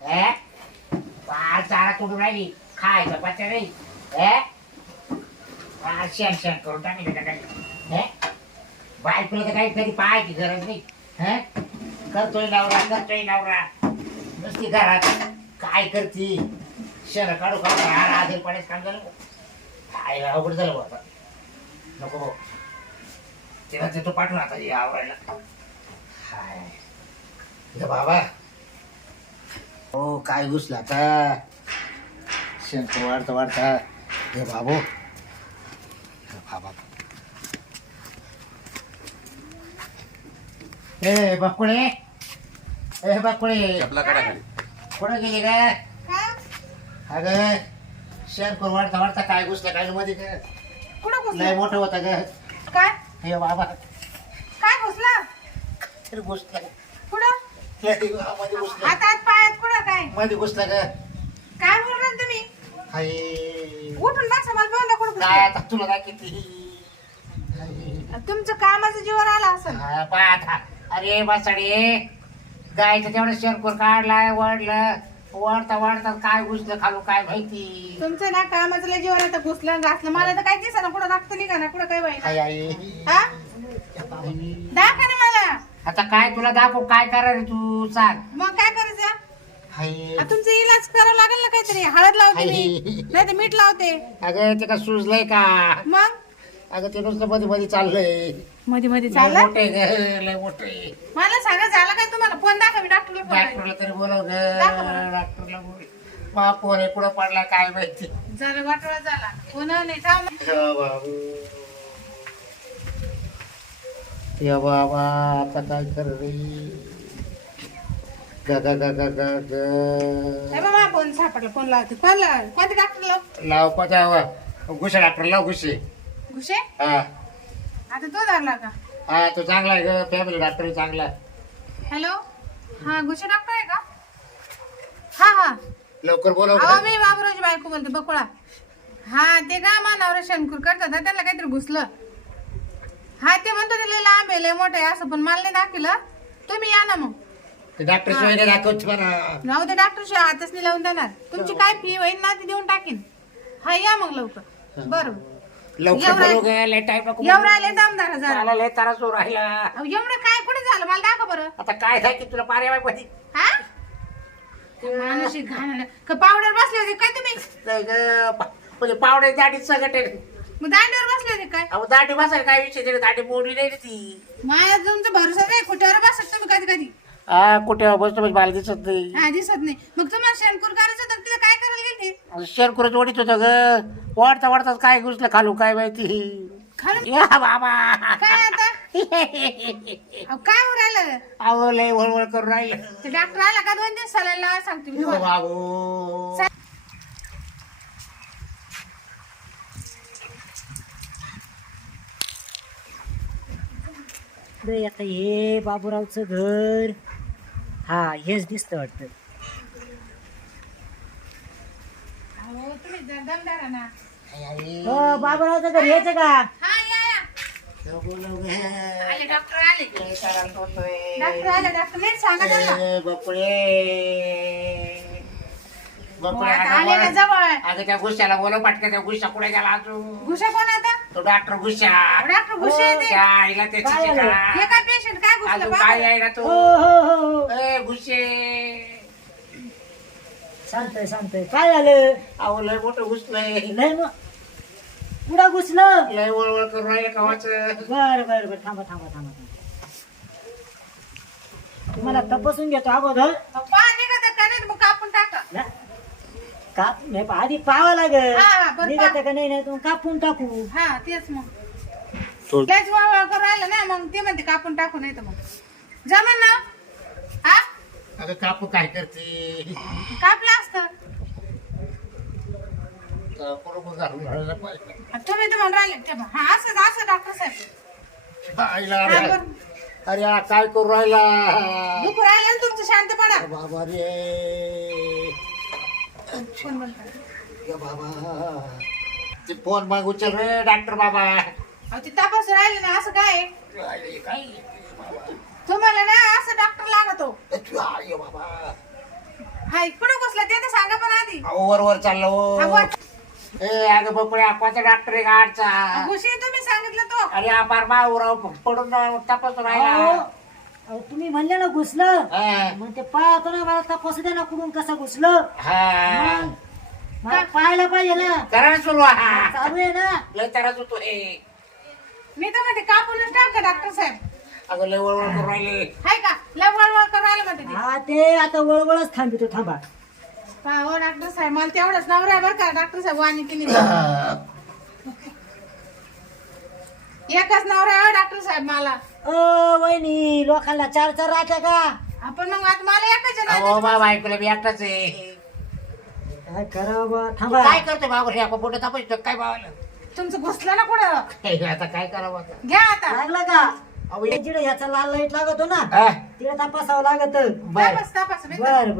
हे? फार चारा तुडून राहिली. खायचं पत्ता नाही. हे? फार शेण शेण करून टाकली का काय बायकोला तर काही कधी पाहायची गरज नाही. हे? करतोय नवरा करतोय नवरा. नुसती घरात काय करती? शेण काढू काढू हार आधी पडेच काम झालं? काय अवघड झालं बुवा आता. नको भाऊ. तेव्हा ते तो पाठवून आता हे आवरायला. हाय. हे बाबा हो काय घुसला आता? शेंक वाढता वाढता. हे बाबू. हे बाबा. ए बकुळे ए बकुळे चपला काढा खाली. कुठं गेली अगं शेण वाढता वाढता काय घुसलं काय मध्ये काय कुठं लय घुसला मोठं होतं ग. काय? हे बाबा. काय घुसला? तरी घुसलं? कुठं? लयमध्ये घुसलं. हातात पायात कुठं काय? मध्ये घुसलं ग. काय बोलणार तुम्ही? हाय. उठून काय घुसलं. आता तुला. तुमचं कामाचं जीवन आलं असं हा, पहा आता. अरे मासाडे गायचं तेवढं शेरकूर काढलाय वाढलं वाढता वाढता काय घुसलं खालू काय माहिती? तुमचं ना कामाचं लय जीवन आता घुसलं आणि घासलं मला तर काय दिसा ना कुठं लागतं निघा ना कुठं काय हाय, आई. हा. दाखवा ना मला. आता काय तुला दाखव काय करा रे तू? सांग. मग काय करायचं? हाय. आ, तुमचं इलाज करावं लागेल ना काहीतरी? हळद लावते मी. नाही तर मीठ लावते. अगं ते का सुजलंय का? मग? अगं ते नुसतं मध्ये मध्ये चाललंय. मध्ये मध्ये लय चालला? मोठे ग लय मोठे मला सांगा झालं काय तुम्हाला? फोन दाखवा मी डॉक्टरला फोन लावेन. डॉक्टरला तरी बोलव ग. दाखव बरं. डॉक्टरला बोल. मा पोरे कुठं पडला काय माहिती. झालं वाटोळा झाला. फोन नाही थांब. बाबू. या बाबा आता काय कर रे ग ग ग ग ग ग. नाही बाबा फोन सापडला फोन लावते. फोन लाव कोणत्या डॉक्टर लाव? लाव कोणत्या घुसे डॉक्टर लाव घुसे. घुसे? हा. आता तो धरला का? हा तो चांगला आहे ग. फॅमिली डॉक्टर चांगला हॅलो हा घुसे डॉक्टर आहे का? हा हा. लवकर बोलव अहो मी बाबूरावची बायको बोलते बकुळा. हा ते का मानावर शंकूर करतात? ना, त्यांना काहीतरी घुसलं. हा ते म्हणतो ते लय लांब आहे लय मोठं आहे असं. पण मला नाही दाखिलं तुम्ही या ना मग. डॉक्टर शिवाय दाखवत मला राहू दे डॉक्टर शिवाय हातच नाही लावून देणार. तुमची काय फी होईल ना ती देऊन टाकीन. हा या मग लवकर. बरोबर लवकर एवढं- बोलव ग लय टाइम नको एवढं आले दमदार जरा मला लय त्रास होऊ राहिला. अहो, एवढं काय? कुठे झालं? मला दाखव बरं. आता काय झालं की तुला पारे बाय पती हा मानसिक घाण का पावडर बसले होते काय तुम्ही? म्हणजे पावडे दाढी सगट मग दांडीवर बसले होते काय? अहो दाढी बसायला काय विषय? दाढी मोडली नाही रे ती. माझ्या तुमचा भरोसा नाही खोट्यावर बसत तुम्ही कधी कधी हा कुठे बसतो म्हणजे मला दिसत नाही. हा दिसत नाही. मग तुम्हाला शेणकूर करायचं होतं तिथं काय करायला गेले ओढीत होतं ग. वाढता वाढताच काय घुसलं खालू काय माहिती? या बाबा. काय आता? अहो, काय हो राहिलं? अहो लय वळवळ करून राहिलं. ते डॉक्टर आला का दोन दिवस चालायला सांगते मी तुम्हाला. बाबू. हे बाबूरावचं घर. हा हेच दिसतं वाटतं. अहो, तुम्ही दमदार ना. हो घर का? हा या या. बोलव ग. आले डॉक्टर आले. लय त्रास होतोय. डॉक्टर आले डॉक्टर नीट सांगा त्यांना. ए, बापरे. हो, आता आले ना. जवळ. त्या गुस्साला बोलव पटकन त्या गुस्सा कुठे गेला अजून? घुशा कोण आता? तो डॉक्टर गुस्सा डॉक्टर घुशे त्या आईला त्याची काय झालं? चिका. काय पेशंट काय घुसलं अजून बाबा? काय आहे ना हो तो. हो हो हो ए सांगतोय सांगतोय. काय झालं? अहो लय मोठं घुसलंय. लय मग पुढं घुसलं? लय वळवळ करून राहिलं कवाच बर बर बर. थांबा थांबा थांबा थांबा. तुम्हाला तपासून घेतो अगोदर. आहे का नाही मग कापून टाका. ना? काप नाही आधी पाहावं लागेल. हा, बरं निघत. का नाही नाही तुम्ही कापून टाकू. हा तेच मग. लयच वावळ करून राहिलं ना मग ते म्हणते कापून टाकू नाही तर मग. जमन ना. हा? अगं कापू काय करते? कापलं असतं. बरोबर घालून राहिलं पाहिजे. आणि तुम्ही तर म्हणून राहिले ते बघ. हा असं असं डॉक्टर साहेब. आईला हा, अरे बरं. अरे हा काय करू राहिला? दुखू राहिलं ना तुमचं शांतपणा. बाबा रे. फोन बंद करा. या बाबा. ते फोन मग उचल रे डॉक्टर बाबा. अहो ते तपासून राहिले ना असं काय? काय काय? तुम्हाला ना असं डॉक्टर लागतो. बाबा. हाय अगं वर वर चाललो. हा, वर. ए अगं डॉक्टर आहे गाडचा घुशी तुम्ही सांगितलं तो. अरे माऊराव पडून तपासून राहिला. अहो, तुम्ही म्हणले ना घुसलं. हा. मग ते पाहतो ना मला तपासू दे ना कुठून कसं घुसलं. हा. मग मला पाहायला पाहिजे ना. करा ना सुरू हा चालू आहे ना. लय त्रास होतो हे. मी तर म्हणते कापूनच टाक का डॉक्टर साहेब. अगं लय वळवळ करून राहिले. हाय का? लय वळवळ करायला म्हणते ती. हा ते आता वळवळच थांबितो थांबा. पहा, हो डॉक्टर साहेब मला तेवढंच नवरा बरं का. डॉक्टर साहेब वाणी केली. एकच नवरा आहे हो डॉक्टर साहेब मला. अ वहिनी लोकांना चार चार राहत्या का? आपण मग आता मला एकच अहो ना बा बायकोला मी एकटाच आहे. काय करावं बा? थांबा. काय करतो बाबा हे? आपण बोटं तपासतो काय बाबाला? तुमचं घुसलं ना कुठं? हे आता काय करावं आता? घ्या आता. लागला का? अहो, हे- जिडे याचा लाल लाइट लागतो ना हा, तिला तपासावं लागत. बर. तपास तपास मी बर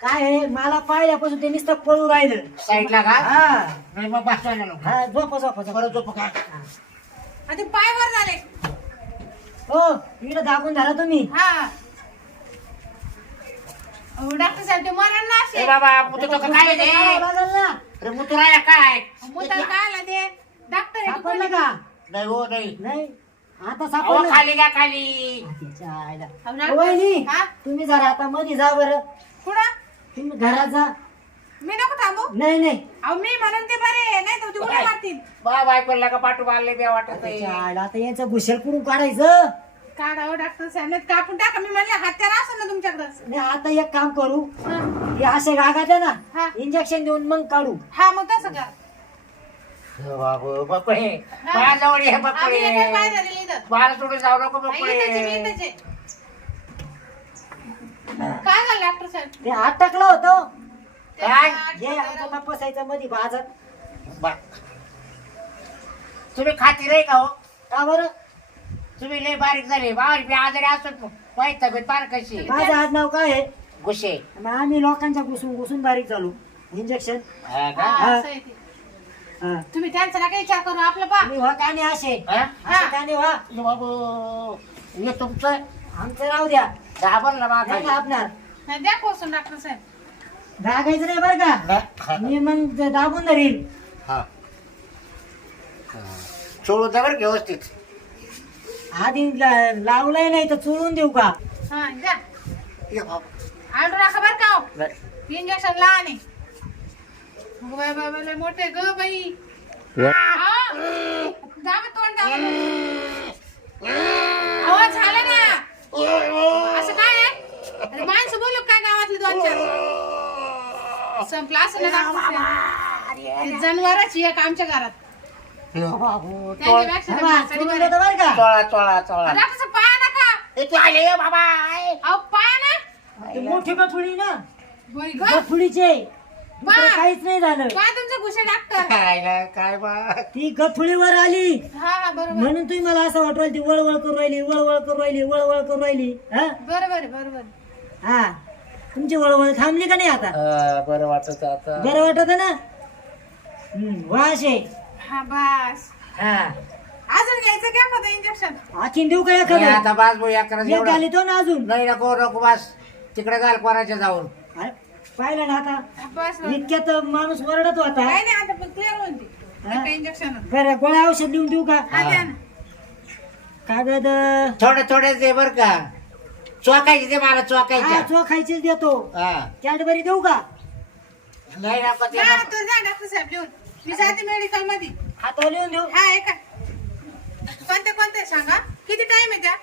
काय आहे मला पाहिल्यापासून ते नुसतं पळू राहिलं. साईडला का? हा. नाही मग बसवायला नको. हा झोपा झोपा झोपा. परत झोप का? आधी पाय वर झाले. हो इकडे दाखवून झाला तुम्ही. हा. अहो, डॉक्टर साहेब ते मरण ना ए असे बाबा मुतू तो काय दे करावं लागेल ना. अरे मुतू राहिला काय? मुताल काय आला ते? डॉक्टर आहे सापडलं कोणी? का? नाही हो नाही. नाही. आता अहो सापडलं. खाली घ्या खाली. तिच्या आईला. अहो, ओ, डॉक्टर- वहिनी हा? तुम्ही जरा आता मध्ये जा बरं. कुठं? तुम्ही घरात जा. मी नको थांबू. नाही नाही. अहो मी म्हणून ते बरे आहे, नाही तर ते उड्या मारतील. बा बायकोला का पाठू मारले बी वाटत नाही तिच्या आईला, आता यांचं घुशल कुठून काढायचं? काढावं डॉक्टर साहेब नाही तर कापून टाका. मी म्हणले हत्यार असेल ना तुमच्याकडं. नाही आता एक काम करू. हा. हे असे गागाते ना हा. इंजेक्शन देऊन मग काढू. हा मग तसं का बाबू बकुळे. माझ्याजवळ ये आम्ही एकाच पाय बकुळे धरले इथं. मला सोडून जाऊ नको हा, इथंच आहे, मी बकुळे इथंच आहे. काय झालं डॉक्टर साहेब? ते हात टाकलं होतं. काय? हे बाजात बा. तुम्ही खाती रे का हो? का बरं? तुम्ही लय बारीक झाले. बारीक मी आजारी असतो माहीत तब्येत पार कशी माझं आज नाव काय आहे? गुशे मग आम्ही लोकांच्या घुसून घुसून बारीक झालो. इंजेक्शन हा का? हा, हा. असं आहे ते. तुम्ही त्यांचा नका विचार करू आपलं पा. तुम्ही व्हा काने असे. हा? असे काने व्हा. ये बाबू हे तुमचं? आमचं राहू द्या. घाबरला नाही माझा आपणार नाही द्या पोचून डॉक्टर साहेब. गागायचं नाही बरं का? मी मग दाबून धरील हा. जा बरं का व्यवस्थित. आधी ला- लावलंय नाही तर चोळून देऊ का? हा द्या ये बाबू. आलू नका बरं का हो. नाही. इंजेक्शन लहान आहे. मग बाय बाय बाय लय मोठे ग बाई. हा. दाबा तोंड दाबा. अहो झालं ना. असं काय आहे? अरे माणसं बोलू काय गावातले दोन चार? संपलं असं ना जनावराची एक आमच्या घरात. ये बाबू त्यांच्यापेक्षा तर बरी. चोळा चोळा चोळा. नका ए, तू आले. अहो पाया ना. ती मोठी ना. बोल ग. गफुडीचे दुसरं वा. काहीच नाही झालं. काय तुमचं घुसे डॉक्टर. काय ना, काय बा? ती गफुडीवर आली. हा हा बरोबर. म्हणून तुम्ही मला असं वाटू राहिली, ती वळवळ करू राहिली वळवळ करू राहिली वळवळ करू राहिली हा? बरोबर बरोबर. हा. तुमची वळवळ थांबली का नाही आता? हा, बरं वाटत आता. बरं वाटत ना? हम्म, वाशे हा बस. हा. अजून घ्यायचं काय इंजेक्शन आखीन देऊ का नाही, एखादं आता बास भाऊ या करा एक घाली तो ना अजून? नाही नको नको बास. तिकडे घाल कोणाच्या जाऊन. अरे, पाहिलं ना आता. बस बस. इतक्यात माणूस वरडत होता काय नाही आता क्लिअर होईल ती? इंजेक्शन बरं गोळ्या औषध देऊन देऊ का? हा कागद थोडे थोडे दे बर का. चोकायचे दे मला हा चोकायच्या चो खायचीच देतो. हा. कॅडबरी देऊ का? नाही ते द्या नको. तो द्या डॉक्टर साहेब लिहून मी जाते मेडिकलमध्ये. हातावर लिहून देऊ. हा आहे का कोणते कोणते सांगा? किती टाइम आहे त्या?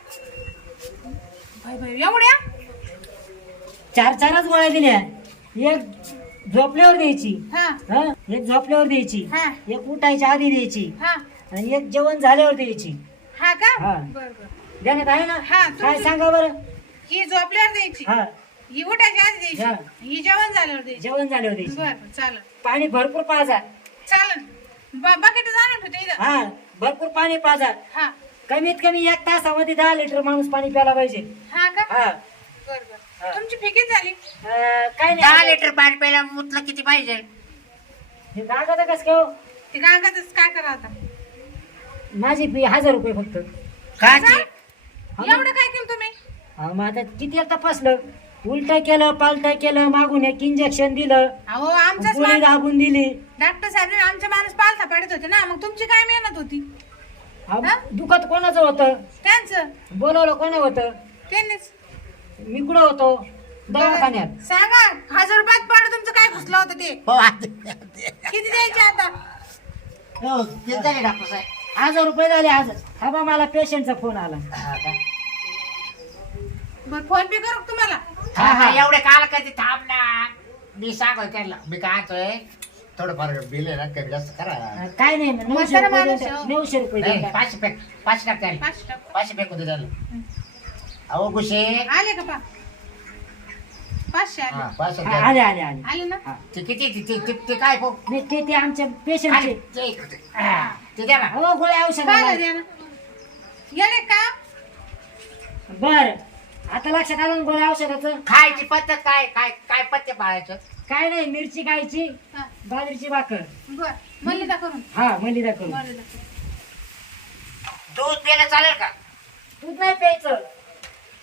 बाई बाई एवढ्या? चार चारच गोळ्या दिल्या. एक झोपल्यावर द्यायची. हा. हा एक झोपल्यावर द्यायची. हा. एक उठायच्या आधी द्यायची. हा. आणि एक जेवण झाल्यावर द्यायची. हा का? हा. बर बर. देण्यात आहे ना? हा, काय सांगा बरं? ही झोपल्यावर द्यायची. हा. ही उठायची आधी हा. द्यायची. ही. जेवण झाल्यावर द्यायची. जेवण झाल्यावर द्यायची. बर चालेल. पाणी भरपूर पाजा. चालेल. बकेट जाणार होते इथं. हा भरपूर पाणी पाजा. हा. कमीत कमी एक तासामध्ये दहा लिटर माणूस पाणी प्यायला पाहिजे. हा का? हा. बर बर. तुमची फी किती झाली? अं, काय दहा नाही लिटर पाणी प्यायला मुतलं किती पाहिजे? हे कागद कस घेऊ ते गांगातच काय करा आता? माझी फी हजार रुपये फक्त. काय? ते? हा. एवढं काय केलं तुम्ही? हा, मग आता किती तपासलं उलट केलं पालट केलं मागून एक इंजेक्शन दिलं. अहो आमचाच गोळी माणूस दाबून दिली. डॉक्टर साहेब आमचा माणूस पालथा पडत होते ना. मग तुमची काय मेहनत होती? हा, हा? दुखत कोणाचं होतं? त्यांचं? बोलवलं कोणा होतं? त्यांनीच. मी कुठं होतो? दवाखान्यात. सांगा हजार रुपयात पाड तुमचं काय घुसलं होतं ते? हो. किती द्यायचे आता? हो, डॉक्टर साहेब. हजार रुपये झाले आज. हा बा मला पेशंटचा फोन आला. हा का? बर फोन पे करू का तुम्हाला? हा हा. एवढे काल कधी थांब ना. मी सांगतो त्यांना. मी काय म्हणतोय थोडंफार बिल आहे ना कमी जास्त करा. काय नाही नऊशे म्हातारा रुपये माणूस देऊन आहे. टाक. नऊशे रुपये नाही, देऊन टाक. पाचशे पेक पाचशे टाक त्याला पाचशे टाकू. पाचशे फेकून दे त्याला अहो गुशे. आले का पा? पाचशे हा आले पाचशे हा, द्या. आले आले आले. आले ना? हा. ते किती ते- ते ते- ते काय नाही ते ते आमच्या खाली पेशंटचे ते- ते- हा, ते द्या ना. हो गोळ्या औषध काय द्या ना. येणे का? बर. आता लक्षात आलं ना गोळ्या औषधाचं? खायची पद्धत काय काय काय पत्ते पाळायचं? काय नाही मिरची खायची हा, बाजरीची भाकर. बर मल्लिदा करून. हा मलिदा करून. मल्लिदा करून. दूध पिलं चालेल का? दूध नाही प्यायचं.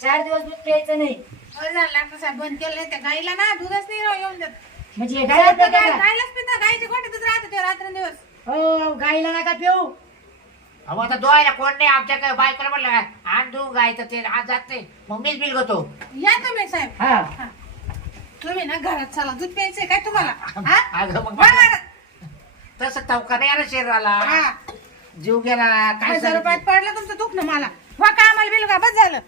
चार दिवस दूध प्यायचं नाही. बरं झालं डॉक्टर साहेब बंद केलं त्या गाईला ना दूधच नाही राव येऊन देत. म्हणजे हे गायला गाय- प्यायचं का? गायलाच पिता गायच्या गोठ्यातच राहतं ते रात्रंदिवस. हो गाईला नका पिऊ. अहो आता दोहायला कोण नाही आमच्याकडे बायकोला म्हणलं आण दूध गायचं ते आज जात नाही मग मीच बिल घेतो या तुम्ही साहेब हा हा. तुम्ही ना घरात चला दूध प्यायचंय काय तुम्हाला हा? अगं मग वा घरात. तसं तवका नाही आला शरीराला हा. जीव गेला काय हजार? रुपयात पडलं तुमचं दुखणं मला वा का आम्हाला बिल का बस झालं